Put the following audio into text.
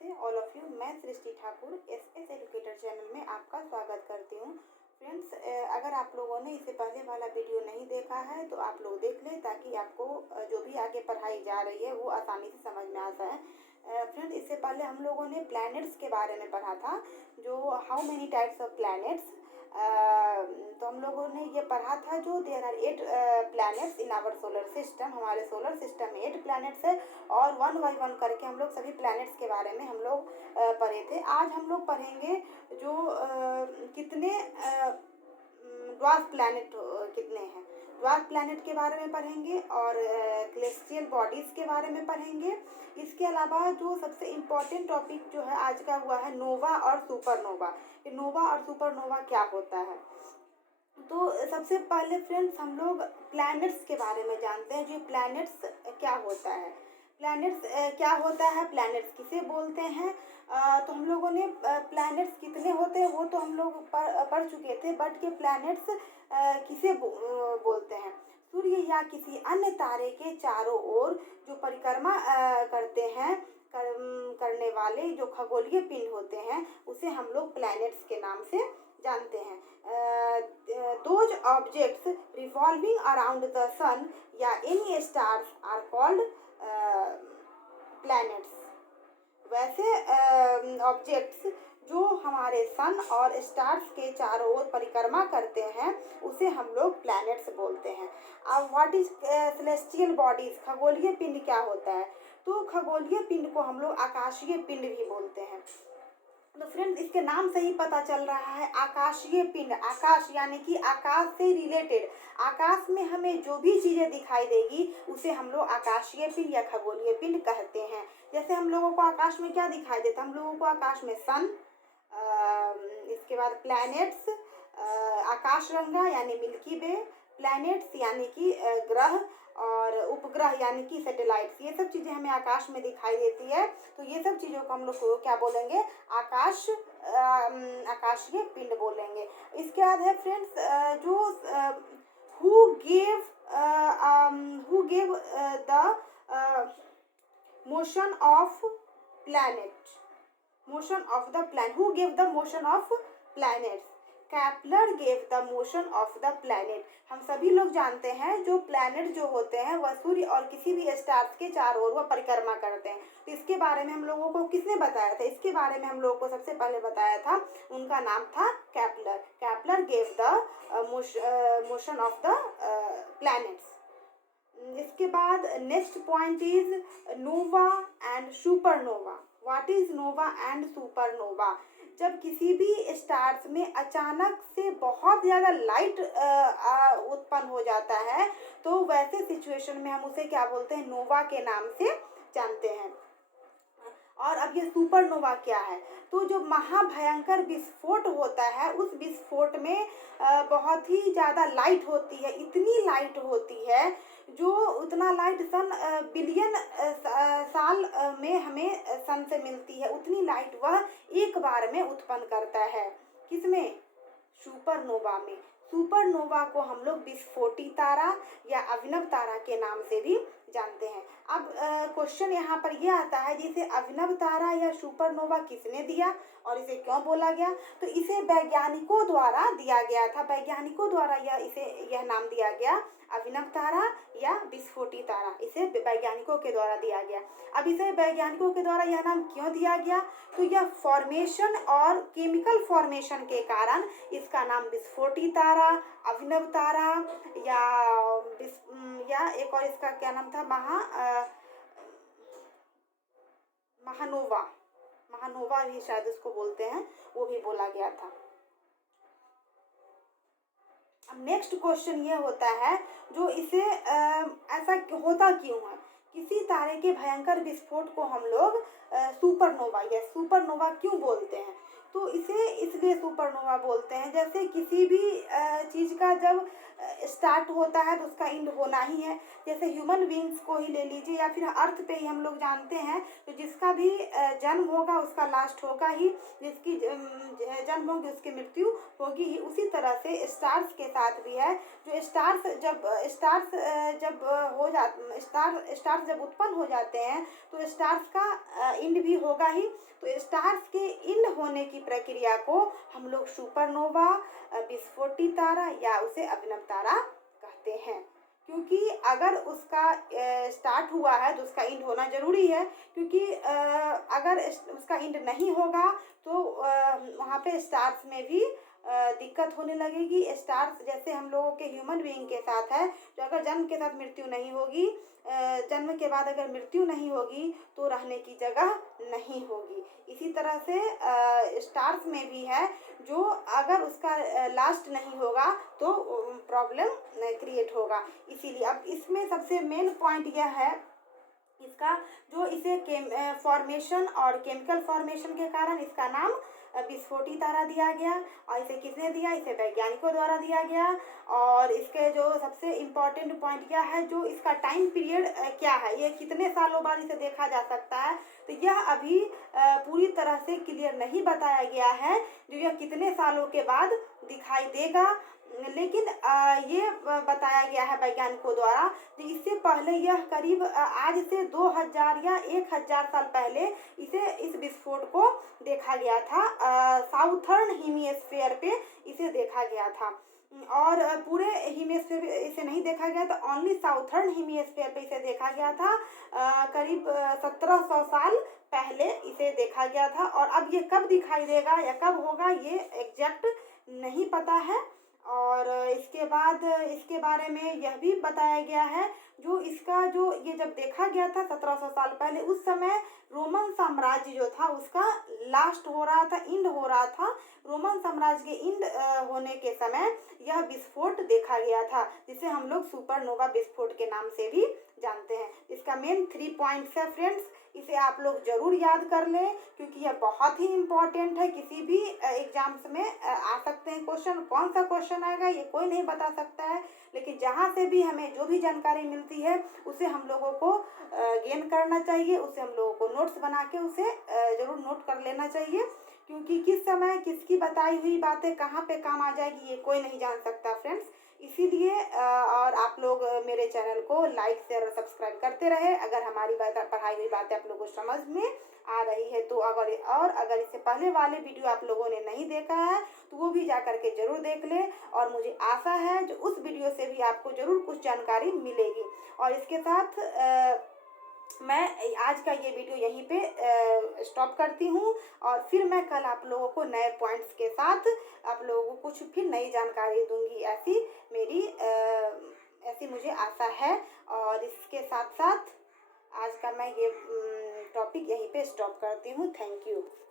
नमस्ते all of you. मैं सृष्टि Thakur S educator channel में आपका स्वागत करती हूँ। फ्रेंड्स, अगर आप लोगों ने इससे पहले वाला वीडियो नहीं देखा है तो आप लोग देख लें, ताकि आपको जो भी आगे पढ़ाई जा रही है वो आसानी से समझ में आ जाए। फ्रेंड्स, इससे पहले हम लोगों ने प्लैनेट्स के बारे में पढ़ा था, जो how many types of planets. तो हम लोगों ने ये पढ़ा था जो there are 8 planets in our solar system. हमारे सोलर सिस्टम में 8 प्लैनेट्स है और वन बाई वन करके हम लोग सभी प्लैनेट्स के बारे में हम लोग पढ़े थे। आज हम लोग पढ़ेंगे जो कितने ड्वार्फ प्लैनेट कितने हैं, ड्वार्फ प्लैनेट के बारे में पढ़ेंगे और सेलेस्टियल बॉडीज़ के बारे में पढ़ेंगे। इसके अलावा जो सबसे इम्पोर्टेंट टॉपिक जो है आज का हुआ है नोवा और सुपरनोवा। नोवा और सुपरनोवा क्या होता है, तो सबसे पहले फ्रेंड्स हम लोग प्लैनेट्स के बारे में जानते हैं। जो प्लैनेट्स क्या होता है, प्लैनेट्स क्या होता है, प्लैनेट्स किसे बोलते हैं। तो हम लोगों ने प्लैनेट्स कितने होते हैं वो तो हम लोग पढ़ चुके थे, बट ये प्लैनेट्स किसे बोलते हैं। सूर्य या किसी अन्य तारे के चारों ओर जो परिक्रमा करते हैं, करने वाले जो खगोलीय पिंड होते हैं उसे हम लोग प्लैनेट्स के नाम से जानते हैं। Those objects revolving around the sun या any stars are called planets. वैसे ऑब्जेक्ट्स जो हमारे सन और स्टार्स के चारों ओर परिक्रमा करते हैं उसे हम लोग प्लैनेट्स बोलते हैं। अब व्हाट इज सेलेस्टियल बॉडीज, खगोलीय पिंड क्या होता है, तो खगोलीय पिंड को हम लोग आकाशीय पिंड भी बोलते हैं। तो फ्रेंड्स, इसके नाम से ही पता चल रहा है आकाशीय पिंड। आकाश यानी कि आकाश से रिलेटेड, आकाश में हमें जो भी चीज़ें दिखाई देगी उसे हम लोग आकाशीय पिंड या खगोलीय पिंड कहते हैं। जैसे हम लोगों को आकाश में क्या दिखाई देता है, हम लोगों को आकाश में सन, इसके बाद प्लैनेट्स, आकाशगंगा यानी मिल्की वे, प्लैनेट्स यानी कि ग्रह, और उपग्रह यानी कि सैटेलाइट्स, ये सब चीज़ें हमें आकाश में दिखाई देती है। तो ये सब चीज़ों को हम लोग को क्या बोलेंगे, आकाशीय पिंड बोलेंगे। इसके बाद है फ्रेंड्स जो who gave the motion of planet, motion of the planet, who gave the motion of planets, Kepler gave the motion of the planet. हम सभी लोग जानते हैं जो प्लैनेट जो होते हैं वह सूर्य और किसी भी स्टार्स के चारों ओर वह परिक्रमा करते हैं। तो इसके बारे में हम लोगों को किसने बताया था, इसके बारे में हम लोगों को सबसे पहले बताया था, उनका नाम था Kepler. Kepler gave the motion of the planets. इसके बाद next point is Nova and supernova. What is Nova and supernova, जब किसी भी स्टार्स में अचानक से बहुत ज़्यादा लाइट उत्पन्न हो जाता है तो वैसे सिचुएशन में हम उसे क्या बोलते हैं, नोवा के नाम से जानते हैं। और अब ये सुपरनोवा क्या है, तो जो महाभयंकर विस्फोट होता है उस विस्फोट में बहुत ही ज़्यादा लाइट होती है, इतनी लाइट होती है जो उतना लाइट सन बिलियन साल में हमें सन से मिलती है, उतनी लाइट वह एक बार में उत्पन्न करता है। किसमें, सुपरनोवा में। सुपरनोवा को हम लोग विस्फोटी तारा या अभिनव तारा के नाम से भी जानते हैं। अब क्वेश्चन यहाँ पर यह आता है, जिसे अभिनव तारा या सुपरनोवा किसने दिया और इसे क्यों बोला गया, तो इसे वैज्ञानिकों द्वारा दिया गया था। वैज्ञानिकों द्वारा यह नाम दिया गया अभिनव तारा या विस्फोटी तारा, इसे वैज्ञानिकों के द्वारा दिया गया। अब इसे वैज्ञानिकों के द्वारा यह नाम क्यों दिया गया, तो यह फॉर्मेशन और केमिकल फॉर्मेशन के कारण इसका नाम विस्फोटी तारा, अभिनव तारा या एक और इसका क्या नाम था, महानोवा भी शायद उसको बोलते हैं, वो भी बोला गया था। अब नेक्स्ट क्वेश्चन ये होता है, जो इसे ऐसा होता क्यों है, किसी तारे के भयंकर विस्फोट को हम लोग सुपरनोवा या सुपरनोवा क्यों बोलते हैं, तो इसे इसलिए सुपरनोवा बोलते हैं, जैसे किसी भी चीज़ का जब स्टार्ट होता है तो उसका एंड होना ही है। जैसे ह्यूमन बींग्स को ही ले लीजिए या फिर अर्थ पे ही हम लोग जानते हैं, तो जिसका भी जन्म होगा उसका लास्ट होगा ही, जिसकी जन्म होगी उसकी मृत्यु होगी ही। उसी तरह से स्टार्स के साथ भी है। जो स्टार्स जब हो जा स्टार्स जब उत्पन्न हो जाते हैं तो स्टार्स का एंड भी होगा ही। तो स्टार्स के एंड होने की प्रक्रिया को हम लोग सुपरनोवा, विस्फोटी तारा या उसे अभिनव तारा कहते हैं। क्योंकि अगर उसका स्टार्ट हुआ है तो उसका एंड होना जरूरी है, क्योंकि अगर उसका एंड नहीं होगा तो वहाँ पे स्टार्स में भी दिक्कत होने लगेगी। स्टार्स जैसे हम लोगों के ह्यूमन बीइंग के साथ है, जो अगर जन्म के साथ मृत्यु नहीं होगी, जन्म के बाद अगर मृत्यु नहीं होगी तो रहने की जगह नहीं होगी। इसी तरह से स्टार्स में भी है, जो अगर उसका लास्ट नहीं होगा तो प्रॉब्लम क्रिएट होगा। इसीलिए अब इसमें सबसे मेन पॉइंट यह है इसका, जो इसे फॉर्मेशन और केमिकल फॉर्मेशन के कारण इसका नाम विस्फोटी तारा दिया गया। और इसे किसने दिया? इसे वैज्ञानिकों द्वारा दिया गया। और इसके जो सबसे इम्पोर्टेंट पॉइंट क्या है, जो इसका टाइम पीरियड क्या है, ये कितने सालों बाद इसे देखा जा सकता है, तो यह अभी पूरी तरह से क्लियर नहीं बताया गया है जो यह कितने सालों के बाद दिखाई देगा। लेकिन ये बताया गया है वैज्ञानिकों द्वारा कि इससे पहले यह करीब आज से 2000 या 1000 साल पहले इस विस्फोट को देखा गया था। साउथर्न हेमिस्फीयर पे इसे देखा गया था, और पूरे हेमिस्फीयर पे इसे नहीं देखा गया था, ओनली साउथर्न हेमिस्फीयर पे इसे देखा गया था। करीब 1700 साल पहले इसे देखा गया था। और अब ये कब दिखाई देगा या कब होगा ये एग्जैक्ट नहीं पता है। और इसके बाद इसके बारे में यह भी बताया गया है, जो इसका जो ये जब देखा गया था 1700 साल पहले, उस समय रोमन साम्राज्य जो था उसका लास्ट हो रहा था, एंड हो रहा था। रोमन साम्राज्य के एंड होने के समय यह विस्फोट देखा गया था, जिसे हम लोग सुपरनोवा विस्फोट के नाम से भी जानते हैं। इसका मेन 3 पॉइंट्स है फ्रेंड्स, इसे आप लोग जरूर याद कर लें, क्योंकि यह बहुत ही इम्पोर्टेंट है। किसी भी एग्जाम्स में आ सकते हैं क्वेश्चन। कौन सा क्वेश्चन आएगा ये कोई नहीं बता सकता है, लेकिन जहाँ से भी हमें जो भी जानकारी मिलती है उसे हम लोगों को गेन करना चाहिए, उसे हम लोगों को नोट्स बना के उसे ज़रूर नोट कर लेना चाहिए। क्योंकि किस समय किसकी बताई हुई बातें कहाँ पे काम आ जाएगी ये कोई नहीं जान सकता फ्रेंड्स। इसीलिए और आप लोग मेरे चैनल को लाइक शेयर और सब्सक्राइब करते रहे। अगर हमारी पढ़ाई हुई बातें आप लोगों को समझ में आ रही है तो अगर इससे पहले वाले वीडियो आप लोगों ने नहीं देखा है तो वो भी जा करके जरूर देख लें। और मुझे आशा है जो उस वीडियो से भी आपको जरूर कुछ जानकारी मिलेगी। और इसके साथ मैं आज का ये वीडियो यहीं पे स्टॉप करती हूँ, और फिर मैं कल आप लोगों को नए पॉइंट्स के साथ आप लोगों को कुछ फिर नई जानकारी दूंगी, ऐसी मुझे आशा है। और इसके साथ साथ आज का मैं ये टॉपिक यहीं पे स्टॉप करती हूँ। Thank you.